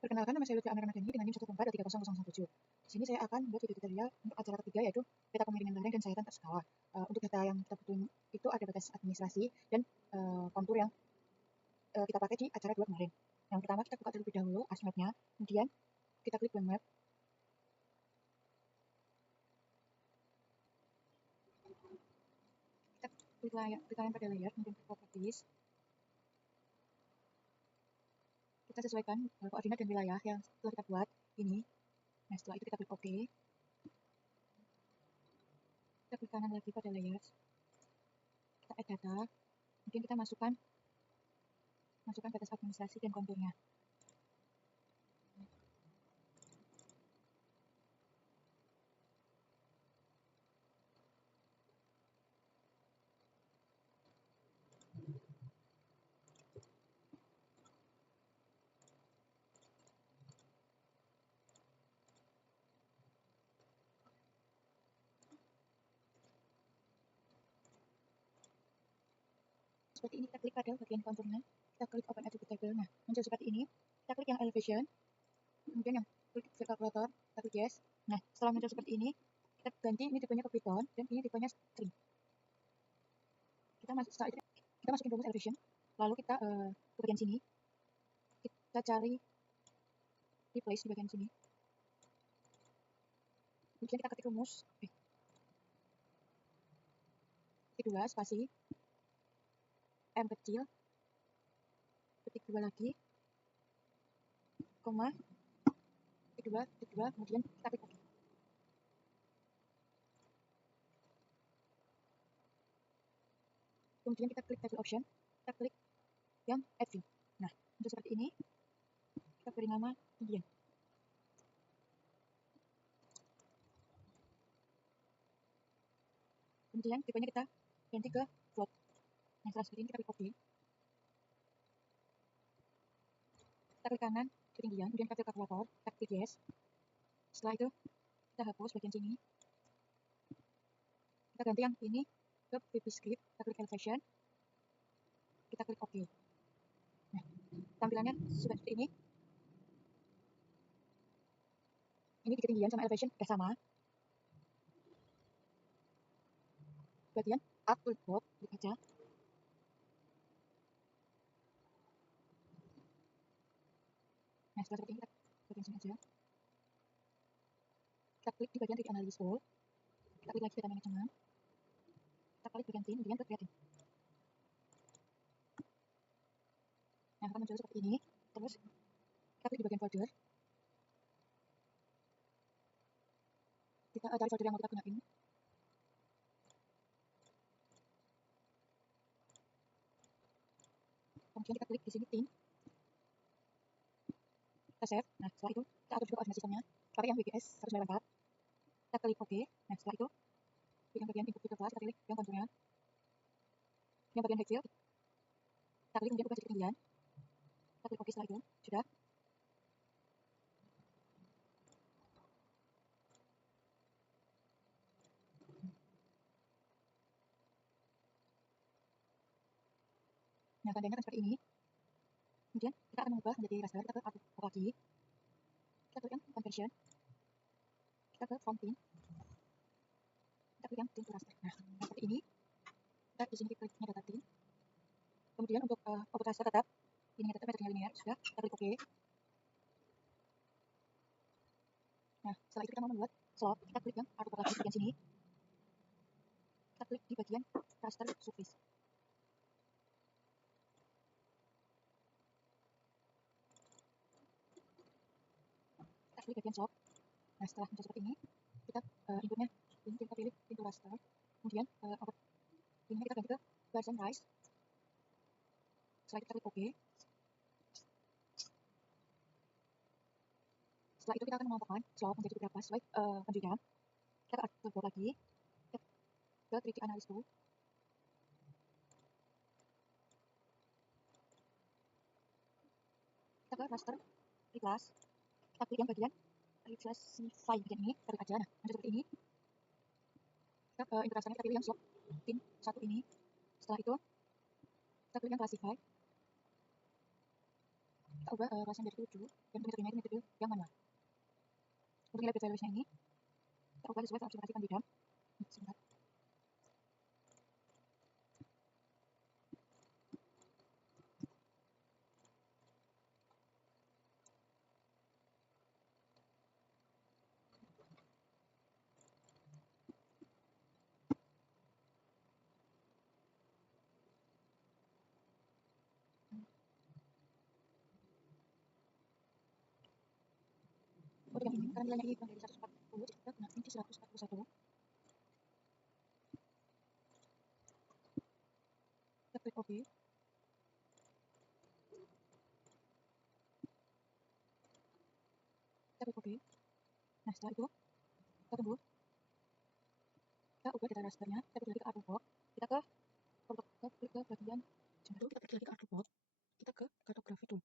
Perkenalkan, nama saya Lutfi Amir Ramadhani dengan NIM 142300017. Di sini saya akan membuat video tutorial untuk acara ketiga, yaitu peta kemiringan lereng dan sayatan terskala. Untuk data yang kita butuhin itu ada batas administrasi dan kontur yang kita pakai di acara 2 kemarin. Yang pertama, kita buka terlebih dahulu ASMAP-nya, kemudian kita klik blank map. Kita klik kanan pada layer, kemudian klik properties. Kita sesuaikan koordinat dan wilayah yang telah kita buat ini. Nah, setelah itu kita klik OK. Kita klik kanan lagi pada layers. Kita add data. Kemudian kita masukkan batas administrasi dan konturnya. Seperti ini, kita klik pada bagian konturnya, kita klik open attribute table. Nah, muncul seperti ini. Kita klik yang elevation, kemudian yang klik calculator, kita klik yes. Nah, setelah muncul seperti ini, kita ganti ini tipenya ke Python dan ini tipenya string. Setelah itu kita masukin rumus elevation, lalu kita ke bagian sini, kita cari replace di bagian sini. Kemudian kita ketik rumus ketik 2 spasi M kecil, ketik 2 lagi, koma, ketik 2, kemudian kita klik OK. Kemudian kita klik table option, kita klik yang add view. Nah, untuk seperti ini, kita beri nama Indian. Kemudian tipenya kita ganti ke float. Nah, setelah seperti ini kita klik OK. Kita klik kanan ketinggian, kemudian kita klik kalkulator, kita klik yes. Setelah itu kita hapus bagian sini. Kita ganti yang ini ke VB script, kita klik elevation, kita klik OK. Nah, tampilannya sudah seperti ini. Ini di ketinggian sama elevation sudah sama. Bagian up to board, klik aja. Nah, setelah seperti ini kita bagian sini aja. Kita klik di bagian titik analysis tool, kita klik lagi data management, kita klik bagian tim, kemudian ke creating. Nah, akan muncul seperti ini. Terus kita klik di bagian folder, kita cari folder yang mau kita gunain. Kemudian kita klik di sini tim, kita save. Nah, setelah itu kita atur juga koordinat sistemnya pakai yang WGS 194. Kita klik OK. Nah, setelah itu yang bagian input filter class kita klik yang konturnya, yang bagian height field kita klik kemudian ubah jadi ketinggian, kita klik OK. Setelah itu sudah. Nah, tandanya akan seperti ini. Kemudian kita akan mengubah menjadi raster, kita ke output lagi, kita klik yang conversion, kita ke form tin, kita klik yang tin to raster. Nah, seperti ini. Kita di sini kliknya data tin. Kemudian untuk output raster tetap ini tetap metodenya linear, sudah, kita klik OK. Nah, setelah itu kita mau membuat slot, kita klik yang output lagi di bagian sini, kita klik di bagian raster surface. Kita klik bagian slot. Nah, setelah muncul seperti ini, kita inputnya ini kita pilih pintu raster, kemudian output ini kita ganti ke bar sunrise. Setelah itu kita klik OK. Setelah itu kita akan mengelompokkan slot menjadi beberapa sesuai penunjuknya. Kita ke output lagi, kita ke 3D analysis tool, kita ke raster reclass, kita klik yang bagian reclassify bagian ini, kita klik aja. Nah, muncul seperti ini. Kita ke input rasternya kita pilih yang slot tin 1 ini. Setelah itu kita klik yang classify, kita ubah kelasnya menjadi 7, dan untuk metodenya itu metode yang manual. Untuk nilai evaluasinya ini kita ubah sesuai observasi kandidat. Sebentar. Untuk yang ini, karena nilainya ini kurang dari 140, jadi kita kena inti 141. Kita klik OK. Kita klik OK. Nah, setelah itu kita tunggu. Kita ubah data rasternya. Kita klik lagi ke artwork. Kita klik ke bagian itu. Kita klik lagi ke artwork. Kita ke cartography tool.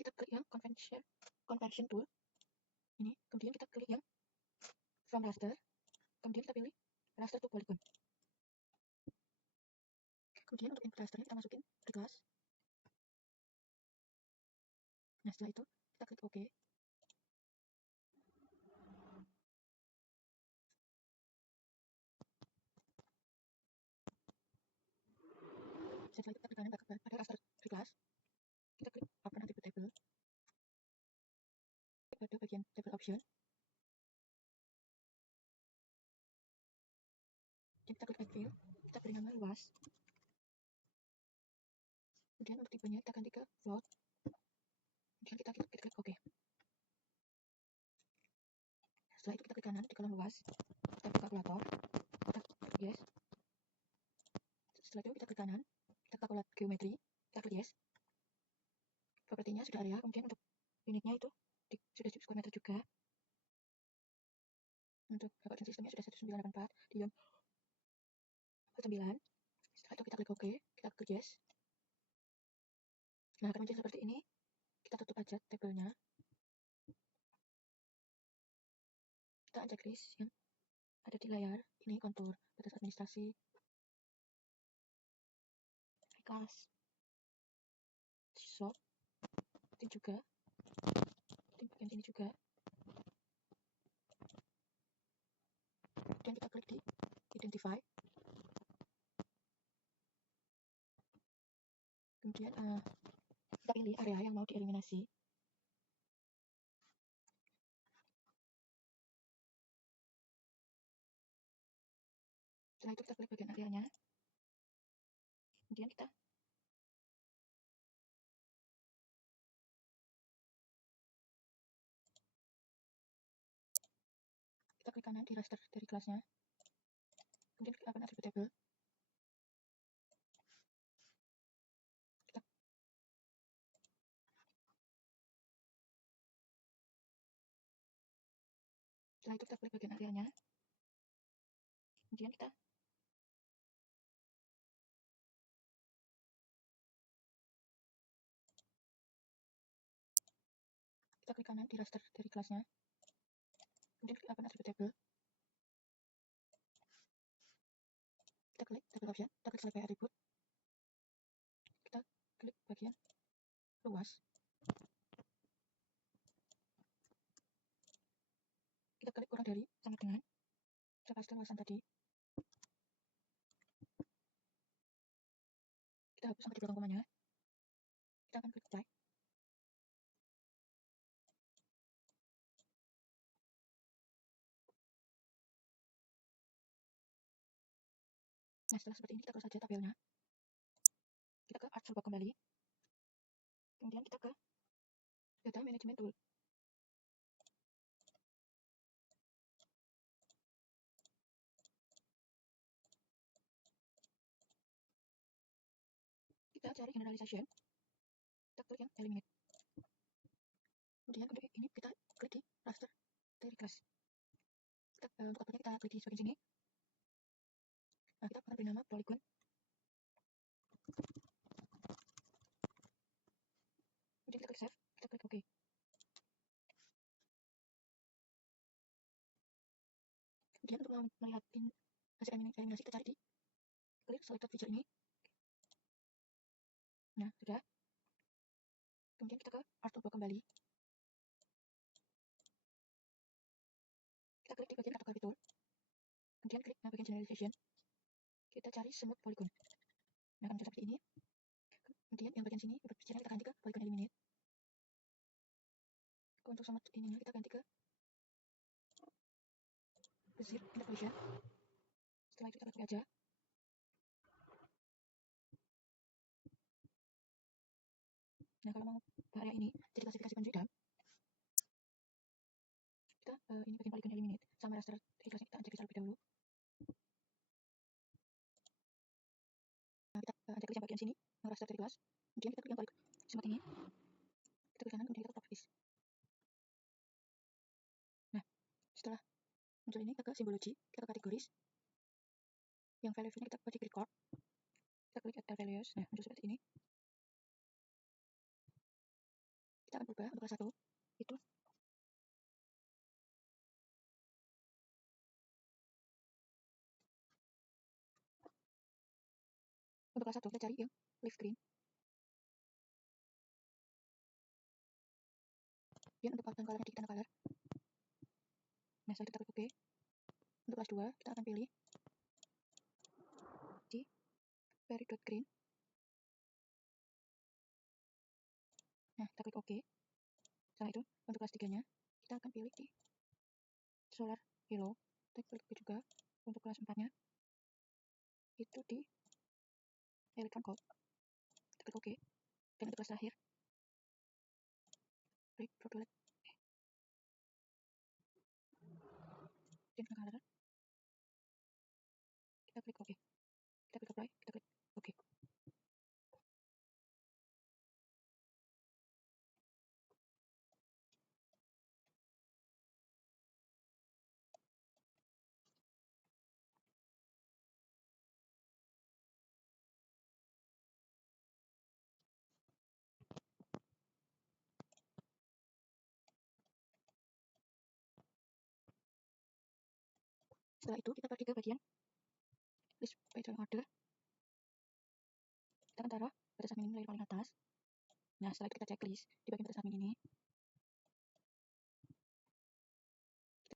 Kita klik yang conversion tool ini. Kemudian kita klik yang from raster. Kemudian kita pilih raster to polygon. Kemudian untuk input rasternya kita masukin di kelas. Nah, setelah itu kita klik OK. Setelah itu kita klik kanan pada raster di kelas. Kita klik open attribute table. Pada bagian table option. Dan kita klik add field. Kita beri nama luas. Kemudian untuk tipenya kita ganti ke float. Kemudian kita klik OK. Setelah itu kita klik kanan di kolom luas. Kita klik kalkulator. Kita klik yes. Setelah itu kita klik kanan. Kita kalkulat geometri. Kita klik yes. Propertinya sudah area. Kemudian untuk unitnya itu sudah square meter juga. Untuk coordinate sistemnya sudah 1984 dion 9. Setelah itu kita klik OK. Kita klik yes. Nah, akan muncul seperti ini. Kita tutup aja tabelnya. Kita unchecklist yang ada di layar. Ini kontur, batas administrasi, kelas, shop, tim juga, tim bagian sini juga. Dan kita klik di identify. Kemudian kita pilih area yang mau dieliminasi. Setelah itu kita klik bagian areanya. Kemudian kita klik kanan di raster dari kelasnya. Kemudian klik open attribute table. Setelah itu kita klik bagian areanya. Kemudian kita klik kanan di raster dari kelasnya. Kemudian klik open attribute table. Kita klik table option. Kita klik select by attribute. Kita klik bagian luas. Kita klik kurang dari sama dengan capacity luasan tadi. Kita hapus sampai di belakang komanya. Kita akan klik apply. Nah, setelah seperti ini kita close saja tabelnya. Kita ke art toolbar kembali. Kemudian kita ke data management tool. Kita cari generalization. Kita klik yang eliminate. Kemudian untuk ini kita klik di raster dari kelas. Untuk outputnya kita klik di bagian sini. Nah, kita akan beri nama polygon. Kemudian kita klik save. Kita klik OK. Kemudian untuk melihat hasil eliminasi kita cari di clear selected feature ini. Nah, sudah. Kemudian kita ke Artbook kembali. Kita klik di bagian kartografi tool. Kemudian klik bagian generalization. Kita cari smooth polygon. Nah, akan muncul seperti ini. Kemudian yang bagian sini, kita ganti ke polygon eliminate. Untuk smooth ininya kita ganti ke bezier interpolation. Setelah itu kita klik aja. Nah, kalau mau area ini jadi klasifikasi penjidam, kita ini bagian polygon eliminate sama raster regresinya kita uncheck terlebih dahulu. Nah, kita uncheck yang bagian sini, raster regress. Kemudian kita klik yang polygon smooth ini. Kita klik kanan, kemudian kita properties. Nah, setelah muncul ini, kita ke simbologi, kita ke kategoris. Yang value-nya kita klik record. Kita klik add values. Nah, muncul seperti ini. Kita akan ubah untuk kelas 1 itu untuk kelas 1 kita cari yang leaf green. Kemudian untuk background color di kita color. Nah, setelah kita klik OK. Untuk kelas 2 kita akan pilih di very dot green. Nah, kita klik OK. Setelah itu untuk kelas 3-nya kita akan pilih di solar yellow. Kita klik OK juga. Untuk kelas 4-nya itu di electron gold. Kita klik OK. Dan untuk kelas terakhir klik product dan color. Kita klik OK. Kita klik apply. Kita klik OK. Setelah itu kita pergi ke bagian list by drawing order. Kita akan taruh batas admin layer paling atas. Nah, setelah itu kita checklist di bagian batas admin ini.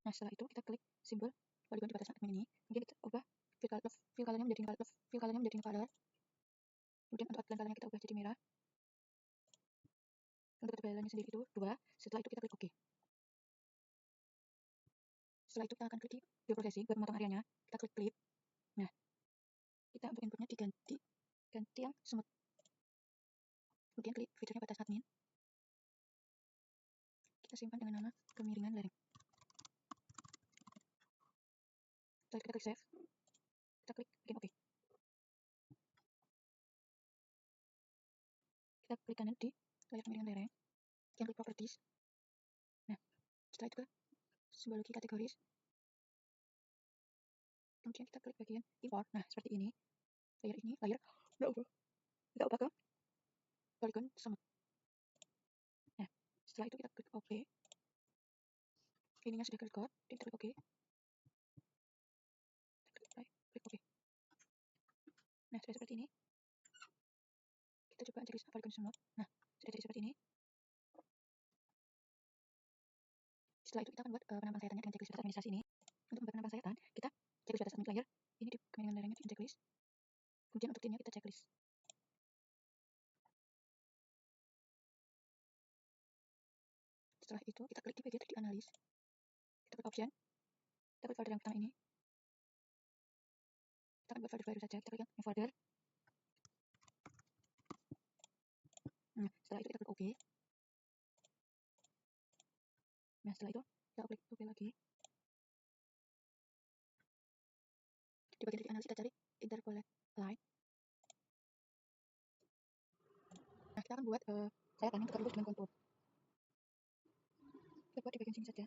Nah, setelah itu kita klik simbol polygon di batas admin ini. Kemudian kita ubah fill colornya menjadi color. Kemudian untuk outline colornya kita ubah jadi merah. Untuk ketebalannya sendiri itu 2. Setelah itu kita klik OK. Setelah itu kita akan klik di bioprocessing buat memotong areanya. Kita klik clip. Nah, kita untuk inputnya ganti yang smooth. Kemudian klik fiturnya batas admin. Kita simpan dengan nama kemiringan lereng. Setelah itu kita klik save. Kita klik bikin OK. Kita klik kanan di layar kemiringan lereng. Yang klik properties. Nah, setelah itu ke simbologi kategoris. Kemudian kita klik bagian import. Nah, seperti ini. Layar kita ubah ke polygon smooth. Nah, setelah itu kita klik OK. Ininya sudah record. Kita klik OK. Klik OK. Nah, sudah seperti ini. Kita coba checklist polygon smooth. Nah, sudah jadi seperti ini. Setelah itu kita akan buat penampang sayatannya dengan checklist batas administrasi ini. Untuk membuat penampang sayatan, kita checklist batas admin layer. Ini di kemiringan lerengnya di checklist. Kemudian untuk timnya kita checklist. Setelah itu kita klik di bagian 3D analysis. Kita klik option. Kita klik folder yang pertama ini. Kita akan buat folder baru saja. Kita klik yang new folder. Nah, setelah itu kita klik OK. Nah, setelah itu kita klik OK lagi. Di bagian 3D analysis kita cari interpolate line. Nah, kita akan buat sayatan yang tergabung dengan kontur. Kita buat di bagian sini saja.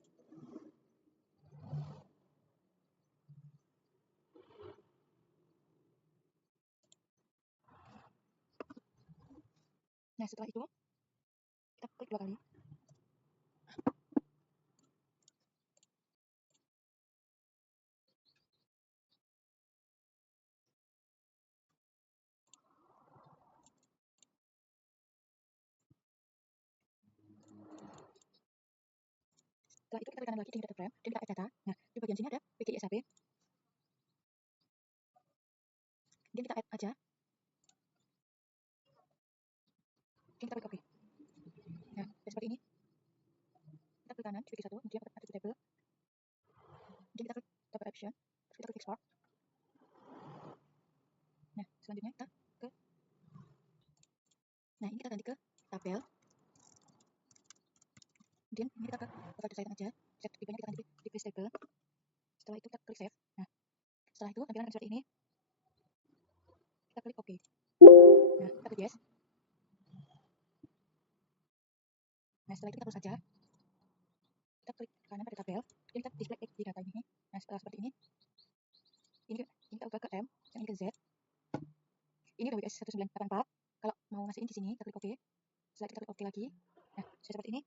Nah, setelah itu kita klik 2 kali. Setelah itu kita klik kanan lagi di data frame dan kita add data. Nah, di bagian sini ada PGI SAP. Dan kita add aja. Dan kita klik OK. Nah, seperti ini. Kita klik kanan, klik satu, kemudian ada table. Dan kita klik double option, terus kita klik export. Nah, selanjutnya kita ke. Nah, ini kita ganti ke tabel. Kemudian ini kita ke over design aja. Set tipenya kita ganti ke decrease table. Setelah itu kita klik save. Nah, setelah itu tampilan seperti ini. Kita klik OK. Nah, kita klik yes. Nah, setelah itu kita terus saja. Kita klik kanan pada tabel. Dan kita display di data ini. Nah, setelah seperti ini. Ini kita ubah ke M, yang ini ke Z. Ini WS 1984. Kalau mau masukin di sini, kita klik OK. Setelah kita klik OK lagi. Nah, sudah seperti ini.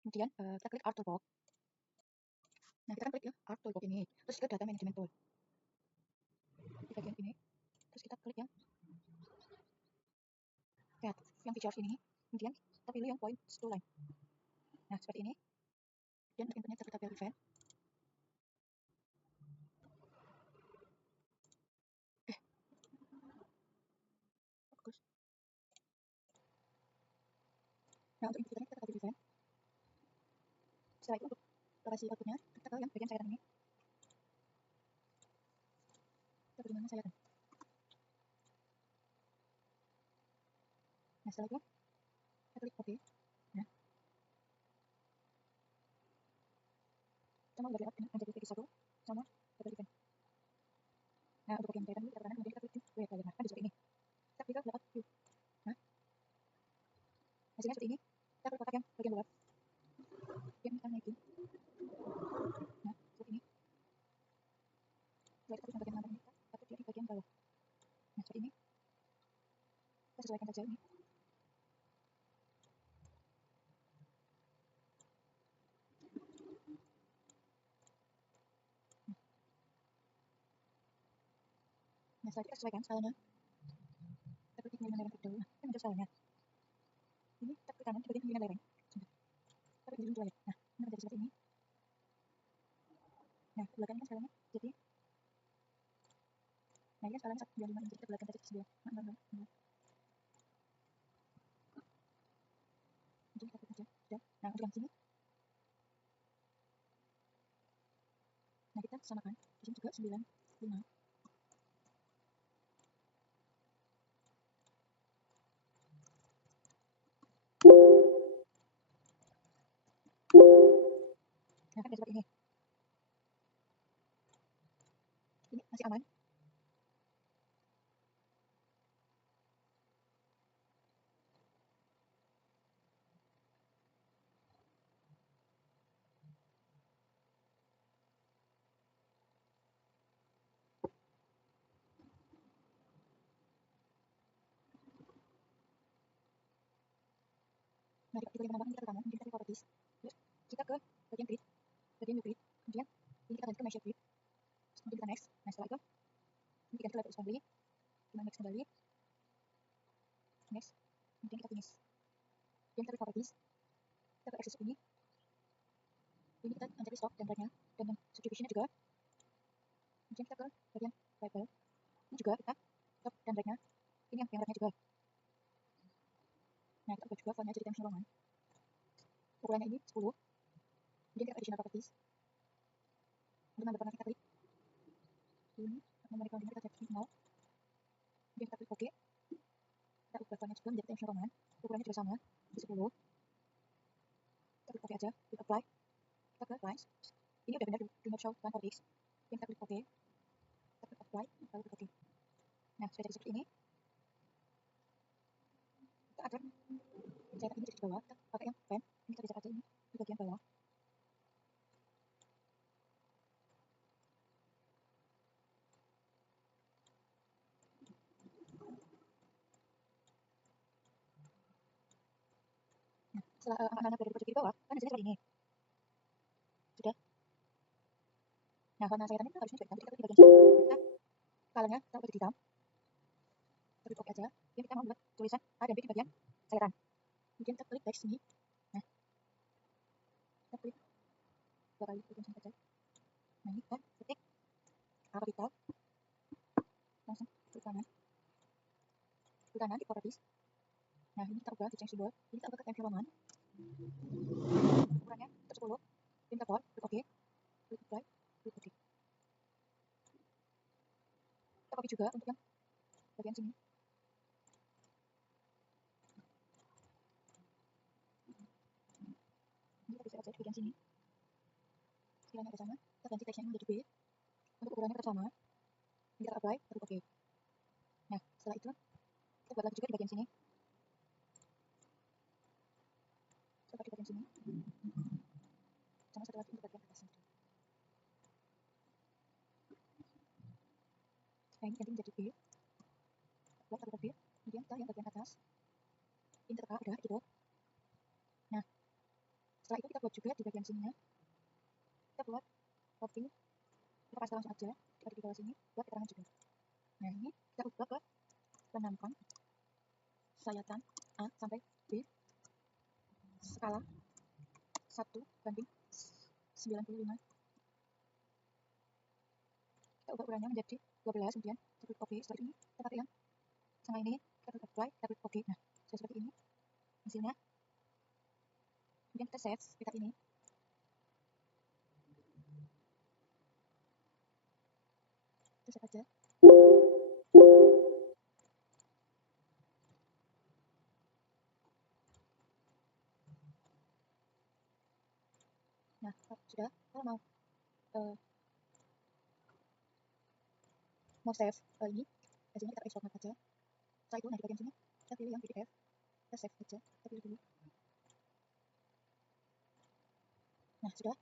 Kemudian kita klik Art Toolbox. Nah, kita kan klik ya Art Toolbox ini. Terus ke Data Management Tool. Di bagian ini. Terus kita klik yang Add, yang features ini. Kemudian kita pilih yang Point to Line. Nah, seperti ini. Dan inputnya kita pilih event. Bagus. Nah, untuk input kita pilih event. Setelah itu untuk lokasi outputnya, kita ke yang bagian sayatan ini. Kita beri nama sayatan. Nah, setelah itu kita klik OK. Nah, kita mau layout dengan menjadi X1 sama double event. Nah, untuk bagian sayatan ini kita kanan, kemudian kita klik view layer. Nah, ada seperti ini. Kita klik ke layout view. Nah, hasilnya seperti ini. Kita klik kotak yang bagian luar. Yang kita naikin. Nah, seperti ini. Setelah kita klik bagian kanan ini, kita klik di bagian bawah. Nah, seperti ini. Kita sesuaikan saja ini. Nah, setelah kita sesuaikan skalanya. Kita klik pemilihan lereng itu. Nah, ini muncul skalanya. Ini kita klik kanan di bagian pemilihan lereng. Kita klik zoom to layar. Nah, ini menjadi seperti ini. Nah, belakangnya skalanya jadi. Nah, ini skalanya 125, jadi kita belakang saja 9. Nah, jadi kita klik aja. Sudah. Nah, untuk yang sini. Nah, kita samakan. Di sini juga 95. Nah, kan seperti ini. Ini masih aman. Nah, di bagian penambahan kita ke kanan, kemudian kita ke properties. Terus kita ke bagian grid, bagian new grid. Kemudian ini kita ganti ke measure grid. Kemudian kita next. Nah, setelah itu ini diganti ke level assembly. Kita next kembali. Next. Kemudian kita finish. Kemudian kita ke properties. Kita ke access ini. Ini kita mencari stock dan rate-nya dan yang subdivision-nya juga. Kemudian kita ke bagian label. Ini juga kita stock dan rate-nya. Ini yang rate-nya juga. Nah, kita ubah juga font-nya jadi Times New Roman. Ukurannya ini 10. Kemudian kita additional properties. Untuk number warna kita klik. Ini nomor recordingnya kita cek 0. Kemudian kita klik OK. Kita ubah font-nya juga menjadi Times New Roman. Ukurannya juga sama di 10. Kita klik OK aja. Klik apply. Kita ke lines. Ini udah benar do not show one for X. Kemudian kita klik OK. Kita klik apply. Lalu klik OK. Nah, sudah jadi seperti ini. Kita akan cetak ini jadi di bawah. Kita pakai yang pen. Ini kita bisa aja ini di bagian bawah. Nah, setelah anak-anak berada di pojok kiri bawah, kan hasilnya seperti ini. Sudah. Nah, warna sayatan ini harusnya juga hitam. Jadi kita klik di bagian sini. Kita colornya kita ubah jadi hitam. Kita klik OK aja. Kemudian kita mau buat tulisan A dan B di bagian sayatan. Kemudian kita klik text sini. Nah, kita klik 2 kali bagian sini saja. Nah ini kita ketik A kapital, langsung klik kanan di properties. Nah ini kita ubah di change symbol, ini kita ubah ke environment, ukurannya untuk 10, interval, klik OK, klik apply, klik OK. Kita copy juga untuk yang bagian sini. Ini kita geser aja di bagian sini. Sekiranya ada sama, kita ganti teksnya menjadi B. Untuk ukurannya tetap sama. Ini kita apply, klik OK. Nah setelah itu kita buat lagi juga di bagian sini. Coba di bagian sini. Sama satu lagi untuk bagian atas sini. Nah ini ganti menjadi B. Apply, klik B. Kemudian kita yang bagian atas. Enter A udah gitu. Nah setelah itu kita buat juga di bagian sininya. Kita buat copy, kita paste langsung aja, kita di bawah sini buat keterangan juga. Nah ini kita ubah ke penampang sayatan A sampai B, skala 1:95. Kita ubah ukurannya menjadi 12, kemudian kita klik OK. Seperti ini kita pakai yang sama ini, kita klik apply, kita klik OK. Nah sudah seperti ini hasilnya. Kemudian kita save pivot ini. Kita save aja. Nah sudah, kalau mau save ini hasilnya, kita ekspor aja. Setelah itu nah di bagian sini kita pilih yang PDF, kita save aja, kita pilih dulu. Nah sudah,